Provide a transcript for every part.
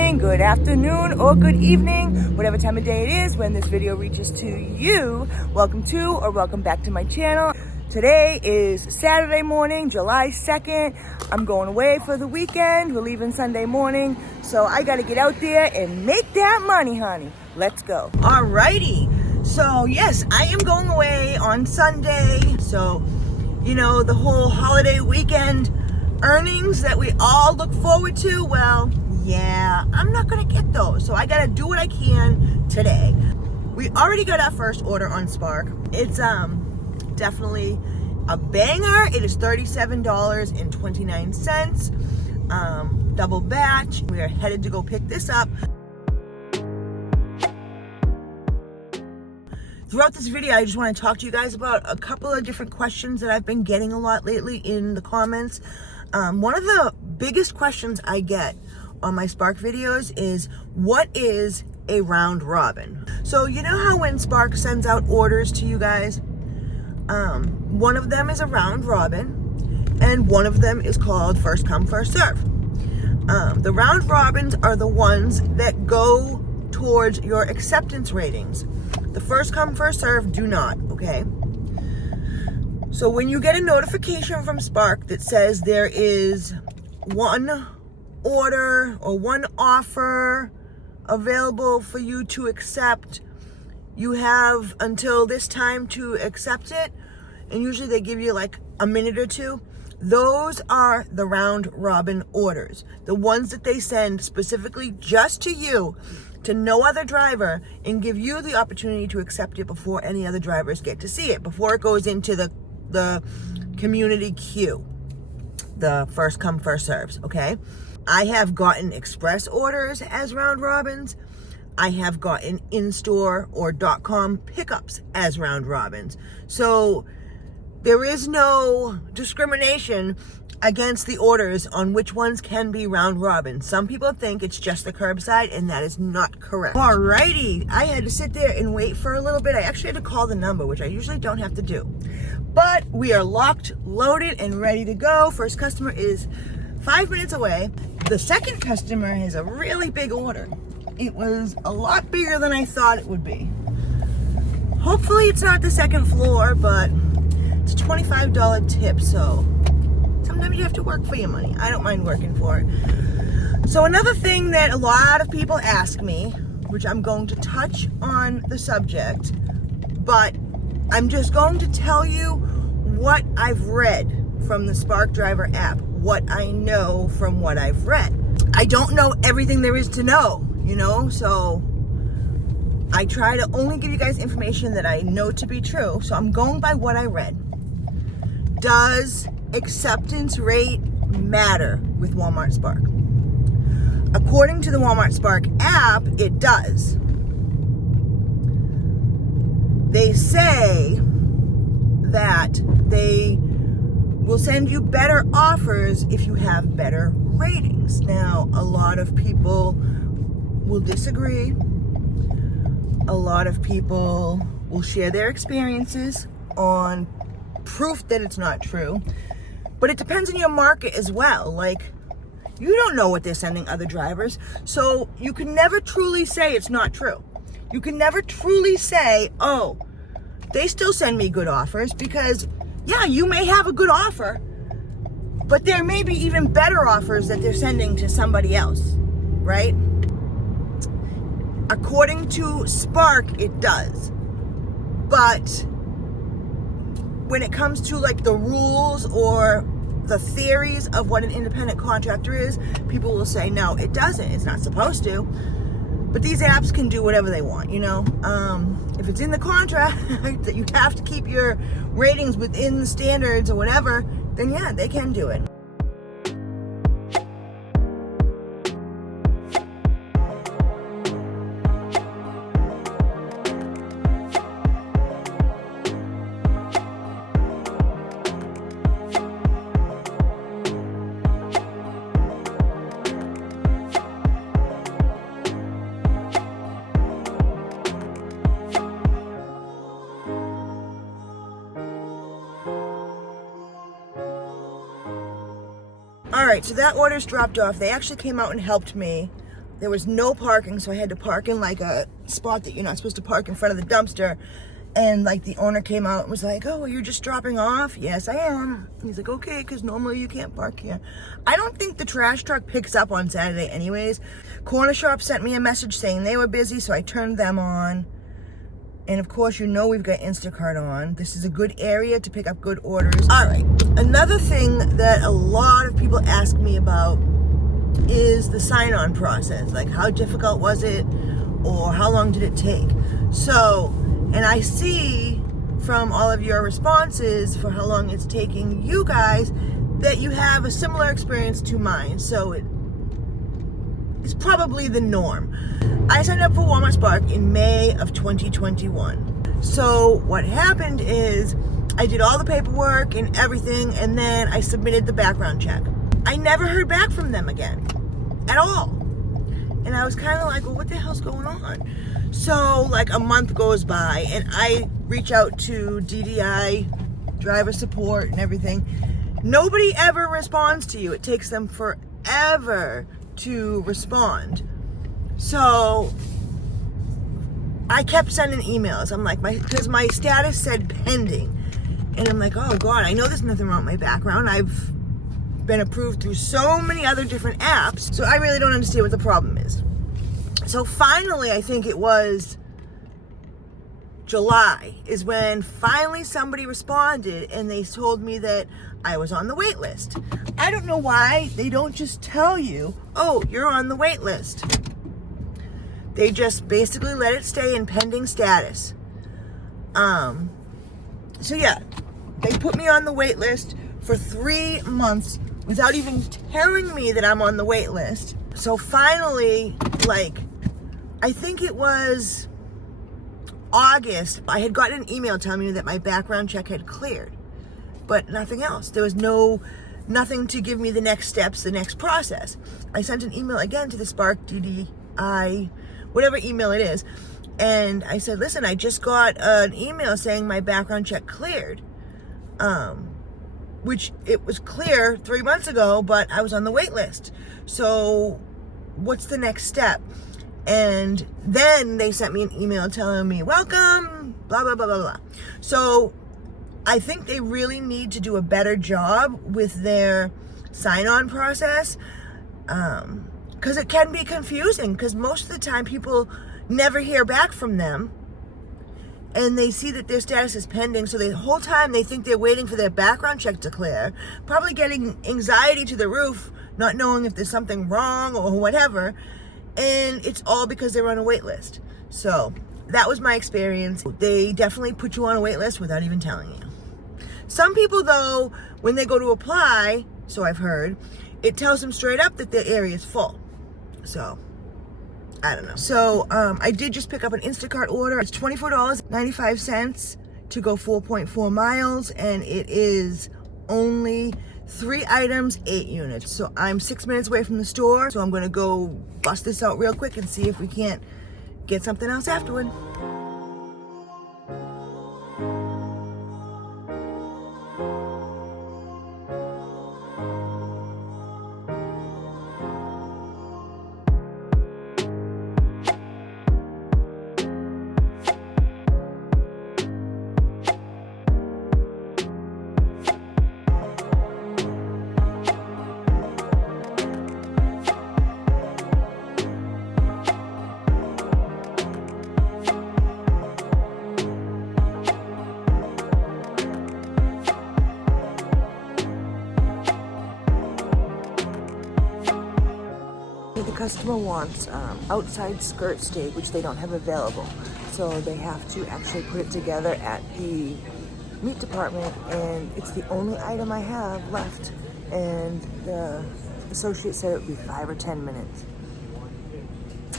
morning, good afternoon, or good evening, whatever time of day it is when this video reaches to you. Welcome to or welcome back to my channel. Today is Saturday morning, July 2nd. I'm going away for the weekend. We're leaving Sunday morning, so I gotta get out there and make that money, honey. Let's go. Alrighty, so yes, I am going away on Sunday. So, you know, the whole holiday weekend earnings that we all look forward to, well, yeah, I'm not gonna get those. So I gotta do what I can today. We already got our first order on Spark. It's definitely a banger. It is $37.29, double batch. We are headed to go pick this up. Throughout this video, I just want to talk to you guys about a couple of different questions that I've been getting a lot lately in the comments. One of the biggest questions I get on my Spark videos is, what is a round robin? So you know how when Spark sends out orders to you guys, one of them is a round robin and one of them is called first come, first serve. The round robins are the ones that go towards your acceptance ratings. The first come, first serve do not, okay? So when you get a notification from Spark that says there is one order or one offer available for you to accept, you have until this time to accept it, and usually they give you like a minute or two. Those are the round robin orders, the ones that they send specifically just to you, to no other driver, and give you the opportunity to accept it before any other drivers get to see it, before it goes into the community queue, the first come, first serves, okay? I have gotten express orders as round robins. I have gotten in-store or .com pickups as round robins. So there is no discrimination against the orders on which ones can be round robin. Some people think it's just the curbside, and that is not correct. Alrighty, I had to sit there and wait for a little bit. I actually had to call the number, which I usually don't have to do. But we are locked, loaded, and ready to go. First customer is 5 minutes away. The second customer has a really big order. It was a lot bigger than I thought it would be. Hopefully it's not the second floor, but it's a $25 tip, so sometimes you have to work for your money. I don't mind working for it. So another thing that a lot of people ask me, which I'm going to touch on the subject, but I'm just going to tell you what I've read from the Spark Driver app, what I know from what I've read. I don't know everything there is to know, you know, so I try to only give you guys information that I know to be true. So I'm going by what I read. Does acceptance rate matter with Walmart Spark? According to the Walmart Spark app, it does. They say that they will send you better offers if you have better ratings. Now, a lot of people will disagree. A lot of people will share their experiences on proof that it's not true. But it depends on your market as well. Like, you don't know what they're sending other drivers, so you can never truly say it's not true. You can never truly say, oh, they still send me good offers, because yeah, you may have a good offer, but there may be even better offers that they're sending to somebody else, right? According to Spark, it does. But when it comes to like the rules or the theories of what an independent contractor is, people will say, no, it doesn't. It's not supposed to. But these apps can do whatever they want, you know? If it's in the contract that you have to keep your ratings within the standards or whatever, then yeah, they can do it. All right, so that order's dropped off. They actually came out and helped me there was no parking, so I had to park in like a spot that you're not supposed to park in front of the dumpster. And like the owner came out and was like, oh, you're just dropping off? Yes, I am. He's like, okay, because normally you can't park here. I don't think the trash truck picks up on Saturday anyways. Corner Shop sent me a message saying they were busy, so I turned them on. And of course, you know we've got Instacart on. This is a good area to pick up good orders. All right, another thing that a lot of people ask me about is the sign-on process. Like, how difficult was it, or how long did it take? So, and I see from all of your responses for how long it's taking you guys that you have a similar experience to mine. So it's probably the norm. I signed up for Walmart Spark in May of 2021. So what happened is I did all the paperwork and everything, and then I submitted the background check. I never heard back from them again at all. And I was kind of like, well, what the hell's going on? So like a month goes by and I reach out to DDI, driver support and everything. Nobody ever responds to you. It takes them forever to respond. So I kept sending emails. I'm like, because my status said pending. And I'm like, oh God, I know there's nothing wrong with my background. I've been approved through so many other different apps. So I really don't understand what the problem is. So finally, I think it was July is when finally somebody responded and they told me that I was on the wait list. I don't know why they don't just tell you, oh, you're on the wait list. They just basically let it stay in pending status. So yeah, they put me on the wait list for 3 months without even telling me that I'm on the wait list. So finally, like, I think it was August, I had gotten an email telling me that my background check had cleared, but nothing else. There was nothing to give me the next steps, the next process. I sent an email again to the Spark DDI, whatever email it is, and I said, listen, I just got an email saying my background check cleared, which it was clear 3 months ago, but I was on the wait list. So what's the next step? And then they sent me an email telling me, welcome, blah, blah, blah, blah, blah. So I think they really need to do a better job with their sign-on process, because it can be confusing, because most of the time people never hear back from them and they see that their status is pending. So the whole time they think they're waiting for their background check to clear, probably getting anxiety to the roof, not knowing if there's something wrong or whatever. And it's all because they're on a wait list. So that was my experience. They definitely put you on a wait list without even telling you. Some people, though, when they go to apply, so I've heard, it tells them straight up that their area is full. So I don't know. So I did just pick up an Instacart order. It's $24.95 to go 4.4 miles, and it is only 3 items, 8 units. So I'm 6 minutes away from the store, so I'm gonna go bust this out real quick and see if we can't get something else afterward. The customer wants outside skirt steak, which they don't have available. So they have to actually put it together at the meat department, and it's the only item I have left. And the associate said it would be 5 or 10 minutes.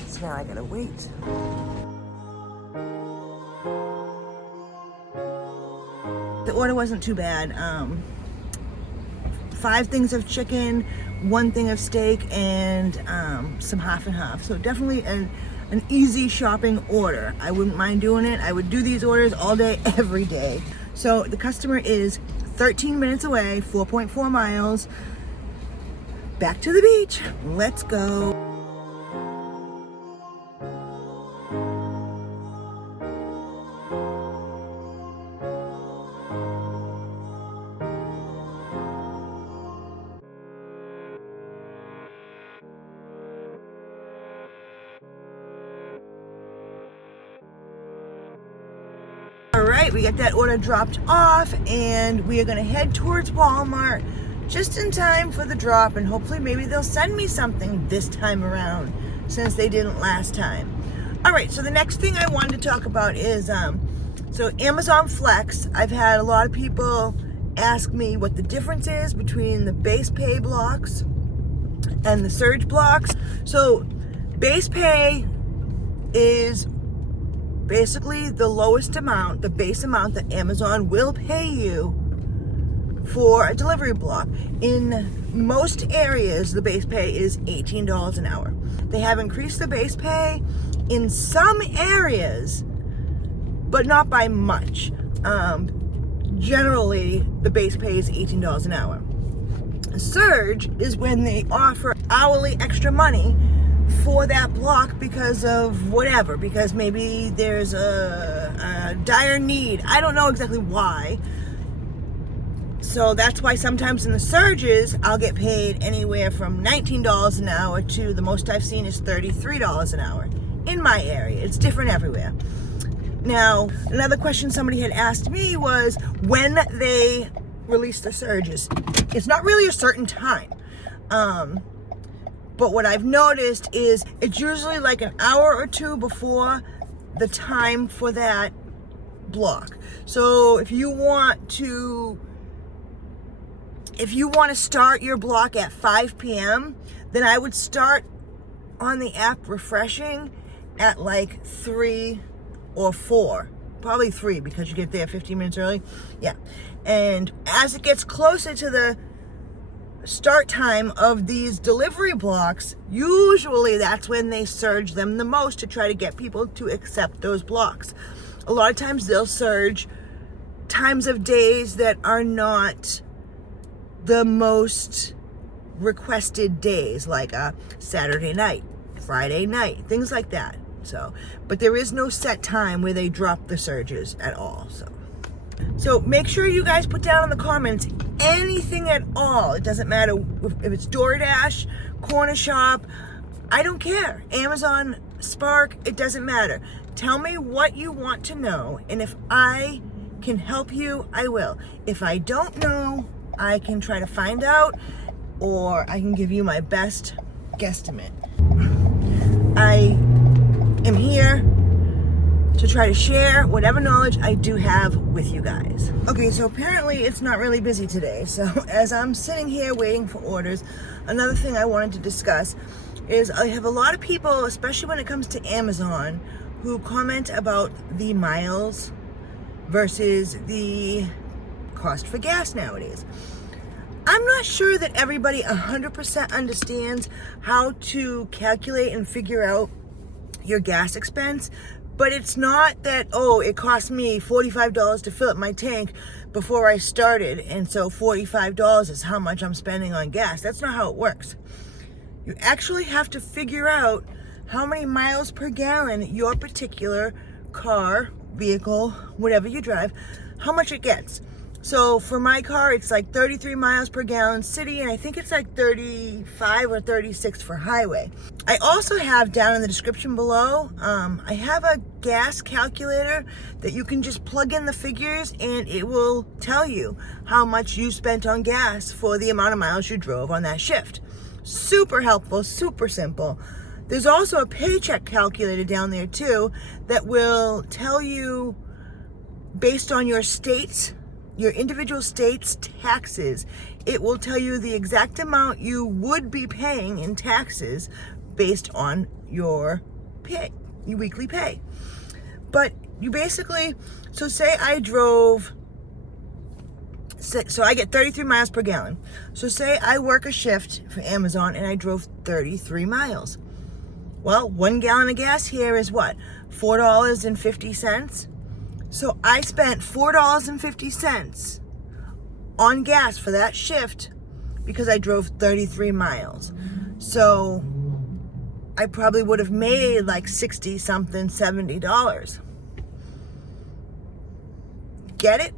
So now I gotta wait. The order wasn't too bad. 5 things of chicken, 1 thing of steak, and some half and half. So definitely an easy shopping order. I wouldn't mind doing it. I would do these orders all day, every day. So the customer is 13 minutes away, 4.4 miles. Back to the beach. Let's go. right, we got that order dropped off, and we are gonna head towards Walmart just in time for the drop, and hopefully maybe they'll send me something this time around since they didn't last time. All right, so the next thing I wanted to talk about is, so Amazon Flex. I've had a lot of people ask me what the difference is between the base pay blocks and the surge blocks. So base pay is basically the lowest amount, the base amount that Amazon will pay you for a delivery block. In most areas, the base pay is $18 an hour. They have increased the base pay in some areas, but not by much. Generally, the base pay is $18 an hour. Surge is when they offer hourly extra money for that block because of whatever, because maybe there's a dire need. I don't know exactly why. So that's why sometimes in the surges, I'll get paid anywhere from $19 an hour to the most I've seen is $33 an hour in my area. It's different everywhere. Now, another question somebody had asked me was when they release the surges. It's not really a certain time. But what I've noticed is it's usually like an hour or two before the time for that block. So if you want to start your block at 5 p.m., then I would start on the app refreshing at like 3 or 4. Probably 3 because you get there 15 minutes early. Yeah. And as it gets closer to the start time of these delivery blocks, usually that's when they surge them the most to try to get people to accept those blocks. A lot of times they'll surge times of days that are not the most requested days, like a Saturday night, Friday night, things like that. So, but there is no set time where they drop the surges at all. So make sure you guys put down in the comments anything at all. It doesn't matter if it's DoorDash, Corner Shop, I don't care. Amazon, Spark, it doesn't matter. Tell me what you want to know, and if I can help you, I will. If I don't know, I can try to find out, or I can give you my best guesstimate. I am here to try to share whatever knowledge I do have with you guys. Okay, so apparently it's not really busy today. So as I'm sitting here waiting for orders, another thing I wanted to discuss is I have a lot of people, especially when it comes to Amazon, who comment about the miles versus the cost for gas nowadays. I'm not sure that everybody 100% understands how to calculate and figure out your gas expense. But it's not that, oh, it cost me $45 to fill up my tank before I started, and so $45 is how much I'm spending on gas. That's not how it works. You actually have to figure out how many miles per gallon your particular car, vehicle, whatever you drive, how much it gets. So for my car, it's like 33 miles per gallon city, and I think it's like 35 or 36 for highway. I also have down in the description below, I have a gas calculator that you can just plug in the figures and it will tell you how much you spent on gas for the amount of miles you drove on that shift. Super helpful, super simple. There's also a paycheck calculator down there too that will tell you based on your state's, your individual state's taxes, it will tell you the exact amount you would be paying in taxes based on your pay, your weekly pay. But you basically, so say I drove, so I get 33 miles per gallon. So say I work a shift for Amazon and I drove 33 miles. Well, 1 gallon of gas here is what? $4.50. So I spent $4.50 on gas for that shift because I drove 33 miles. So I probably would have made like 60 something, $70. Get it?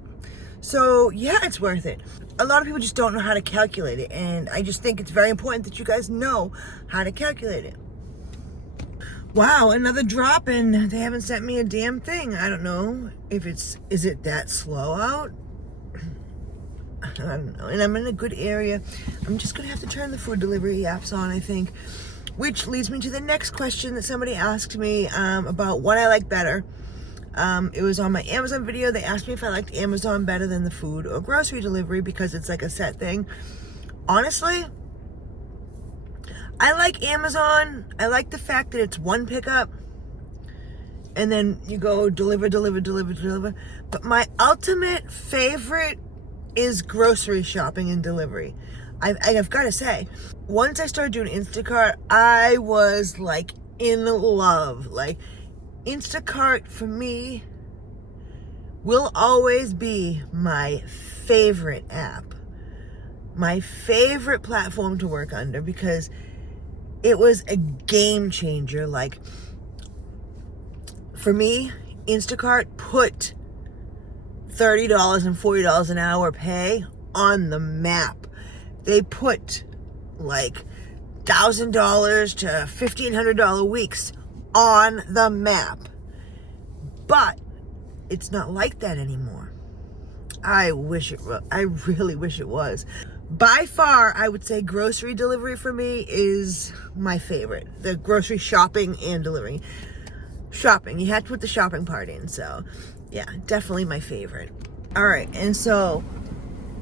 So yeah, it's worth it. A lot of people just don't know how to calculate it, and I just think it's very important that you guys know how to calculate it. Wow, another drop and they haven't sent me a damn thing. I don't know if is it that slow out? I don't know. And I'm in a good area. I'm just going to have to turn the food delivery apps on, I think. Which leads me to the next question that somebody asked me about what I like better. It was on my Amazon video. They asked me if I liked Amazon better than the food or grocery delivery because it's like a set thing. Honestly, I like Amazon. I like the fact that it's one pickup and then you go deliver. But my ultimate favorite is grocery shopping and delivery. I've got to say, once I started doing Instacart, I was like in love. Like, Instacart for me will always be my favorite app, my favorite platform to work under, because it was a game changer. Like, for me, Instacart put $30 and $40 an hour pay on the map. They put like $1,000 to $1,500 weeks on the map. But it's not like that anymore. I really wish it was. By far, I would say grocery delivery for me is my favorite. The grocery shopping and delivery. Shopping, you had to put the shopping part in, so yeah, definitely my favorite. All right, and so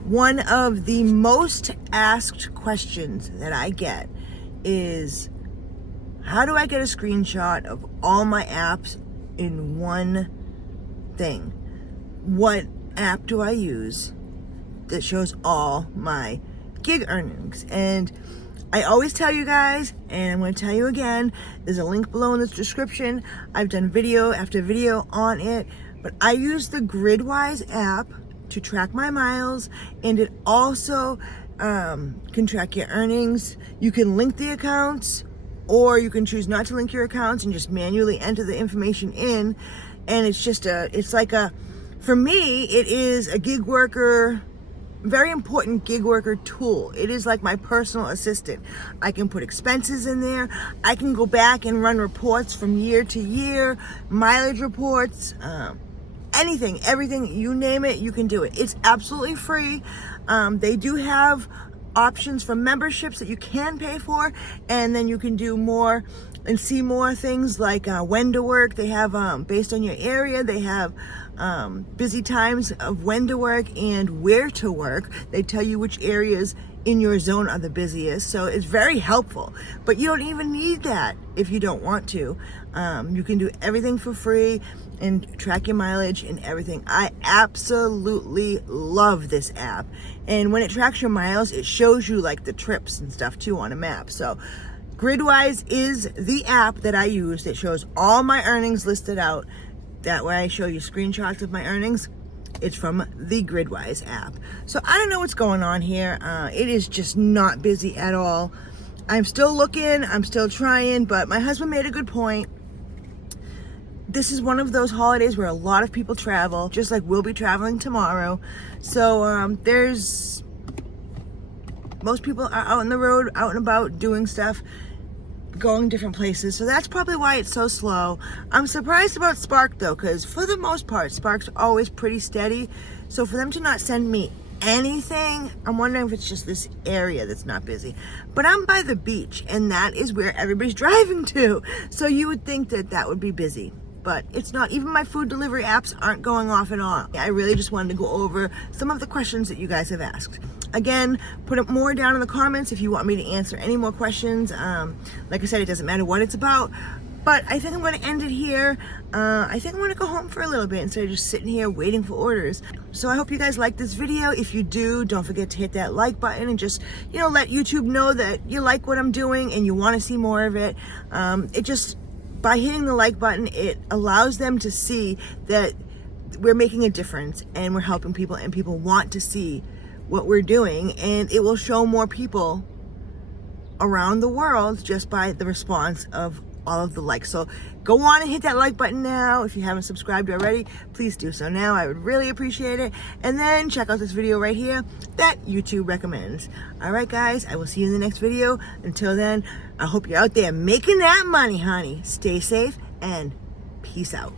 one of the most asked questions that I get is, how do I get a screenshot of all my apps in one thing? What app do I use that shows all my gig earnings? And I always tell you guys, and I'm going to tell you again, there's a link below in this description. I've done video after video on it, but I use the Gridwise app to track my miles, and it also can track your earnings. You can link the accounts, or you can choose not to link your accounts and just manually enter the information in. And it's like for me, it is a gig worker, very important gig worker tool. It is like my personal assistant. I can put expenses in there. I can go back and run reports from year to year, mileage reports, anything, everything, you name it, you can do it. It's absolutely free. They do have options for memberships that you can pay for, and then you can do more and see more things like when to work. They have, based on your area, they have busy times of when to work and where to work. They tell you which areas in your zone are the busiest, so it's very helpful. But you don't even need that if you don't want to. You can do everything for free and track your mileage and everything. I absolutely love this app. And when it tracks your miles, it shows you like the trips and stuff too on a map. So Gridwise is the app that I use that shows all my earnings listed out. That way I show you screenshots of my earnings. It's from the Gridwise app. So I don't know what's going on here. It is just not busy at all. I'm still looking, I'm still trying, but my husband made a good point. This is one of those holidays where a lot of people travel, just like we'll be traveling tomorrow. So most people are out on the road, out and about doing stuff, going different places. So that's probably why it's so slow. I'm surprised about Spark though, because for the most part, Spark's always pretty steady. So for them to not send me anything, I'm wondering if it's just this area that's not busy. But I'm by the beach, and that is where everybody's driving to. So you would think that that would be busy. But it's not. Even my food delivery apps aren't going off at all. I really just wanted to go over some of the questions that you guys have asked. Again, put it more down in the comments if you want me to answer any more questions. Like I said, it doesn't matter what it's about. But I think I'm going to end it here. I think I'm going to go home for a little bit instead of just sitting here waiting for orders. So I hope you guys like this video. If you do, don't forget to hit that like button and just, let YouTube know that you like what I'm doing and you want to see more of it. By hitting the like button, it allows them to see that we're making a difference and we're helping people, and people want to see what we're doing, and it will show more people around the world just by the response of all of the likes. So go on and hit that like button now. If you haven't subscribed already, please do so now. I would really appreciate it. And then check out this video right here that YouTube recommends. All right, guys, I will see you in the next video. Until then, I hope you're out there making that money, honey. Stay safe and peace out.